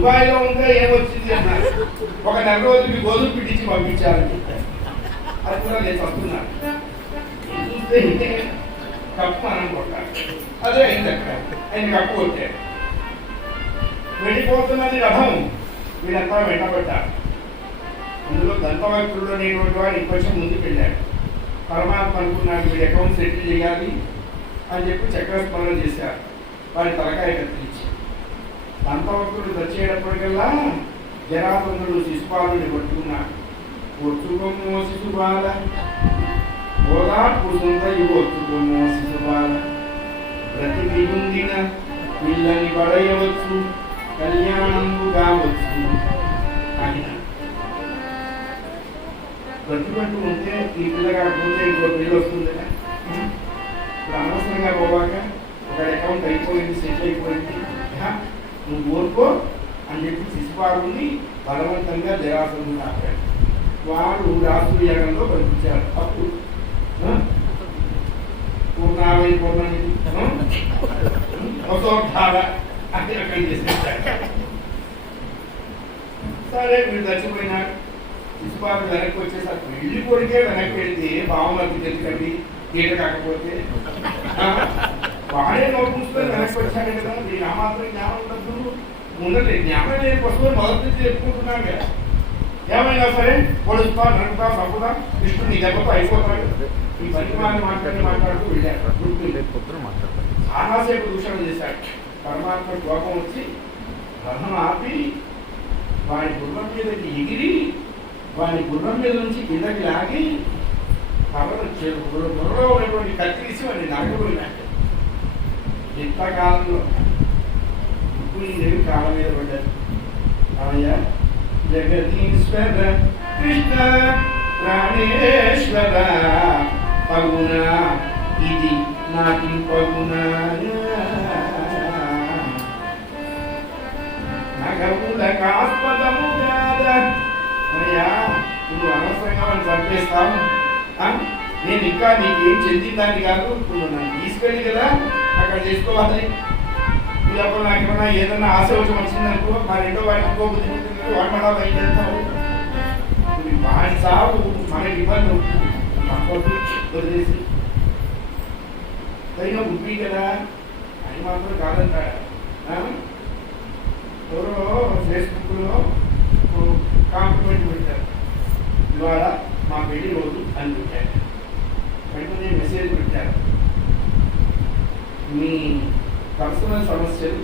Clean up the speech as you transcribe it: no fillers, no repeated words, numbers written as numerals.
దుబాయ్లో ఉంటే ఏమొచ్చింది అన్నారు. ఒక నెల రోజులకి గోధుమ పిడిచి పంపించాలని చెప్పారు. అది కూడా నేను వస్తున్నాను చూస్తే కప్పు మనం కొట్టాలి. అదే అయింది అక్కడ. ఆయన కప్పు కొట్టాడు. వెళ్ళిపోతున్నది రథం. వీళ్ళంతా వెంటబడ్డారు. అందులో దంతవక్రుడు అనేటువంటి వాడు ఇంకొంచెం ముందుకు వెళ్ళాడు. పరమాత్మ అనుకున్నాడు వీడి అకౌంట్ సెటిల్ చేయాలి అని చెప్పి చక్రస్మరణ చేశారు. వాడి తలకాయ కత్తిరించి దంతవక్రుడు వచ్చేటప్పటికల్లా జరాసంధుడు శిశుపాలుని పట్టుకున్నాడు. ఒత్తుకొమ్మో శిశుపాల ఓదార్పు సుందరి ఒత్తుకొమ్మో శిశుపాల బ్రతికి ఉండిన పిల్లని పడయవచ్చు కళ్యాణంబు కావచ్చు ఆయన బ్రతిపట్టు ఉంటే ఈ పిల్లగాడు ఉంటే ఇంకో పిల్ల వస్తుంది కదా. ఇప్పుడు అనవసరంగా పోవాక ఒక అకౌంట్ అయిపోయింది, సెటిల్ అయిపోయింది, నువ్వు ఊరుకో అని చెప్పి శిశుపాలుని బలవంతంగా జరాసంధుడు ఆపాడు. వాడు రాసుడు యాగంలో పంపించాడు. అప్పుడు పూర్ణావై పూర్ణమితి వసోద్ధార అంటే అక్కడ చేసేసాడు. సరే వీడు చచ్చిపోయినాడు. శిశుపాలు వెనక్కి వచ్చేసరికి పెళ్లి కొడికే వెనక్కి వెళ్తే బావమతి తెచ్చుకండి గీట కాకపోతే వాడే నోటు మూసుకొని వెనక్కి వచ్చాడు కదా. దీని ఆ మాత్రం జ్ఞానం ఉండదు. ఉండలేదు. జ్ఞానం లేని పశువులు మొదటి నుంచి చెప్పుకుంటున్నాం కదా. ఏమైనా సరే పొడుస్తా నడుపుతా సంపుతా కృష్ణుడు నీ దెబ్బతో అయిపోతాడు. ఈ పరిమాణాన్ని మాట్లాడుతూ వెళ్ళాడు. చాలాసేపు దూషణ చేశాడు. పరమాత్మ కోపం వచ్చి రథం ఆపి వాడి గుర్రం మీదకి ఎగిరి వాడి గుర్రం మీద నుంచి కిందకి లాగి బుర్రలో ఉన్నటువంటి కత్తి తీసి వాడిని నరకబోయినాడు. ఇంతకాలంలో ఇప్పుడు కాలం మీద పడ్డారు. అవయ్యా జగదీశ్వర కృష్ణ ప్రాణేశ్వర పగునా ఇది నాటి పగునా నగములకు ఆస్పదము కాదా. అయ్యా నువ్వు అనవసరంగా వాళ్ళు చంపేస్తావు. నేను ఇంకా నీకేం చెందిందాన్ని కాదు. నువ్వు నన్ను తీసుకెళ్ళి కదా అక్కడ చేసుకోవాలి. ఇలాగో నాకేమన్నా ఏదన్నా ఆశ వచ్చి వచ్చిందనుకో మా రెండో వాడికి ఇంకో బుద్ధి ఉంటుంది. వాడు మళ్ళా బయట వెళ్తావు. వాడి సాగు మనకి ఇబ్బంది అవుతుంది. వదిలేసి పైన బుద్ధి కదా అని మాత్రం కాదంటాడు. ఎవరో ఫేస్బుక్లో కాంప్లిమెంట్ పెట్టారు. ఇవాళ మా పెళ్లి రోజు అని పెట్టారు. వెంటనే మెసేజ్ పెట్టారు. మీ పర్సనల్ సమస్యలు